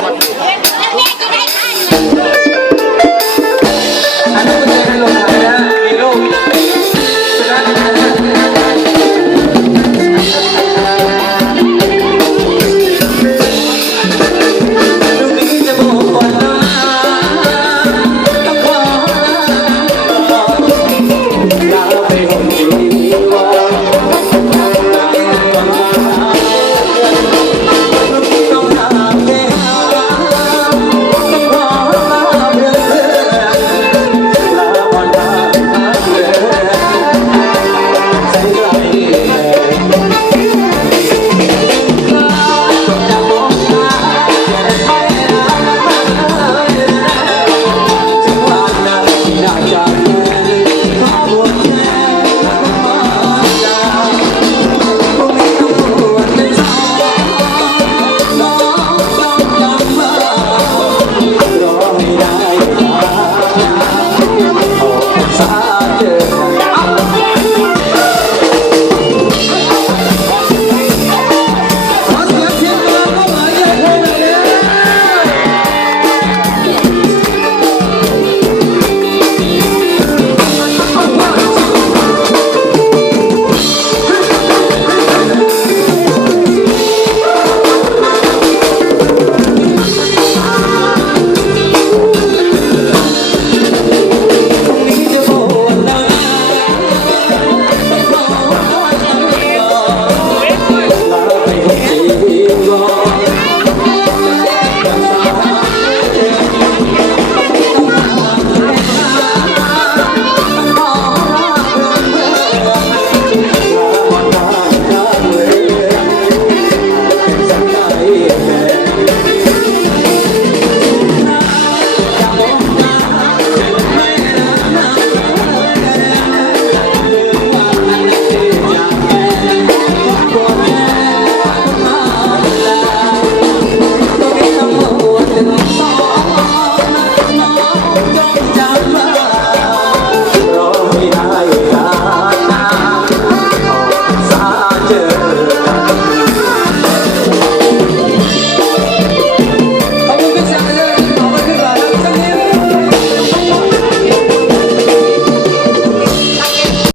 What?